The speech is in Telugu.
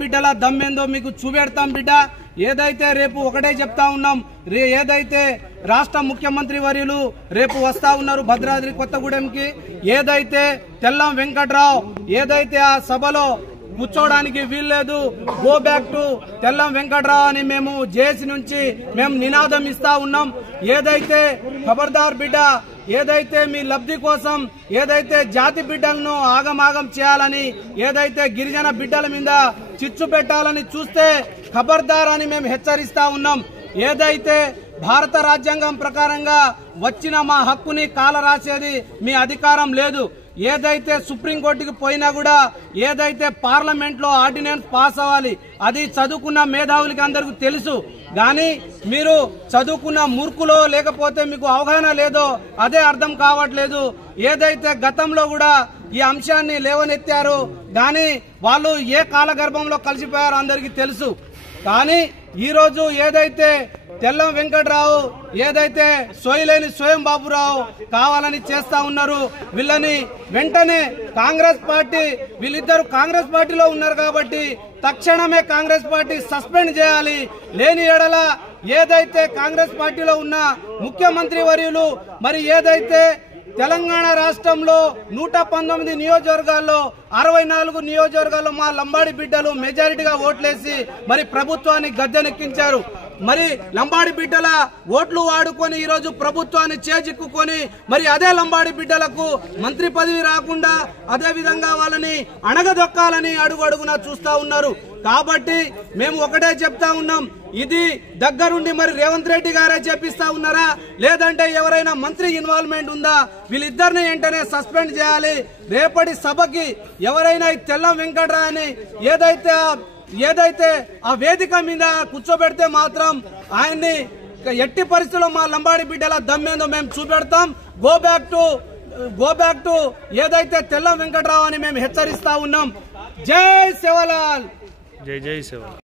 బిడ్డల దమ్మేందో మీకు చూపెడతాం బిడ్డ। ఏదైతే రేపు ఒకటే చెప్తా ఉన్నాం, ఏదైతే రాష్ట్ర ముఖ్యమంత్రి వర్యులు రేపు వస్తా ఉన్నారు భద్రాద్రి కొత్తగూడెంకి, ఏదైతే తెల్లం వెంకట్రావు ఏదైతే ఆ సభలో కూర్చోడానికి వీల్లేదు, go back to Tellam Venkatrao అని మేము జేఏసీ నుంచి మేము నినాదం ఇస్తా ఉన్నాం। ఏదైతే ఖబర్దార్ బిడ్డ, ఏదైతే మీ లబ్ధి కోసం ఏదైతే జాతి బిడ్డలను ఆగమాగం చేయాలని, ఏదైతే గిరిజన బిడ్డల మీద చిచ్చు పెట్టాలని చూస్తే ఖబర్దార్ అని మేము హెచ్చరిస్తా ఉన్నాం। ఏదైతే భారత రాజ్యాంగం ప్రకారంగా వచ్చిన మా హక్కుని కాల రాసేది మీ అధికారం లేదు। ఏదైతే సుప్రీంకోర్టుకి పోయినా కూడా ఏదైతే పార్లమెంట్ లో ఆర్డినెన్స్ పాస్ అవ్వాలి, అది చదువుకున్న మేధావులకి అందరికీ తెలుసు। కానీ మీరు చదువుకున్న మూర్ఖులో లేకపోతే మీకు అవగాహన లేదో అదే అర్థం కావట్లేదు। ఏదైతే గతంలో కూడా ఈ అంశాన్ని లేవనెత్తారు, కానీ వాళ్ళు ఏ కాలగర్భంలో కలిసిపోయారో అందరికీ తెలుసు। కానీ ఈ రోజు ఏదైతే తెల్లం వెంకట్రావు ఏదైతే సోయలేని స్వయం బాబురావు కావాలని చేస్తా ఉన్నారు, వీళ్ళని వెంటనే కాంగ్రెస్ పార్టీ, వీళ్ళిద్దరు కాంగ్రెస్ పార్టీలో ఉన్నారు కాబట్టి తక్షణమే కాంగ్రెస్ పార్టీ సస్పెండ్ చేయాలి। లేని ఎడల ఏదైతే కాంగ్రెస్ పార్టీలో ఉన్న ముఖ్యమంత్రి వర్యులు మరి ఏదైతే తెలంగాణ రాష్ట్రంలో 119 నియోజకవర్గాల్లో 64 నియోజకవర్గాల్లో మా లంబాడి బిడ్డలు మెజారిటీగా ఓట్లేసి మరి ప్రభుత్వాన్ని గద్దెనెక్కించారు। మరి లంబాడి బిడ్డల ఓట్లు వాడుకొని ఈ రోజు ప్రభుత్వాన్ని చేజిక్కుకొని మరి అదే లంబాడి బిడ్డలకు మంత్రి పదవి రాకుండా అదే విధంగా వాళ్ళని అణగదొక్కాలని అడుగడుగునా చూస్తా ఉన్నారు। కాబట్టి మేము ఒకటే చెప్తా ఉన్నాం, ఇది దగ్గరుండి మరి రేవంత్ రెడ్డి గారే చేపిస్తా ఉన్నారా లేదంటే ఎవరైనా మంత్రి ఇన్వాల్వ్మెంట్ ఉందా? వీళ్ళిద్దరిని వెంటనే సస్పెండ్ చేయాలి। రేపటి సభకి ఎవరైనా తెల్లం వెంకట్రావు అని ఏదైతే ఆ వేదిక మీద కూర్చోబెడితే మాత్రం ఆయన్ని ఎట్టి పరిస్థితుల్లో మా లంబాడి బిడ్డల దమ్మేందో మేము చూపెడతాం। గో బ్యాక్ టు ఏదైతే తెల్లం వెంకట్రావు అని మేము హెచ్చరిస్తా ఉన్నాం। జై సేవలాల్, జై జై సేవలాల్।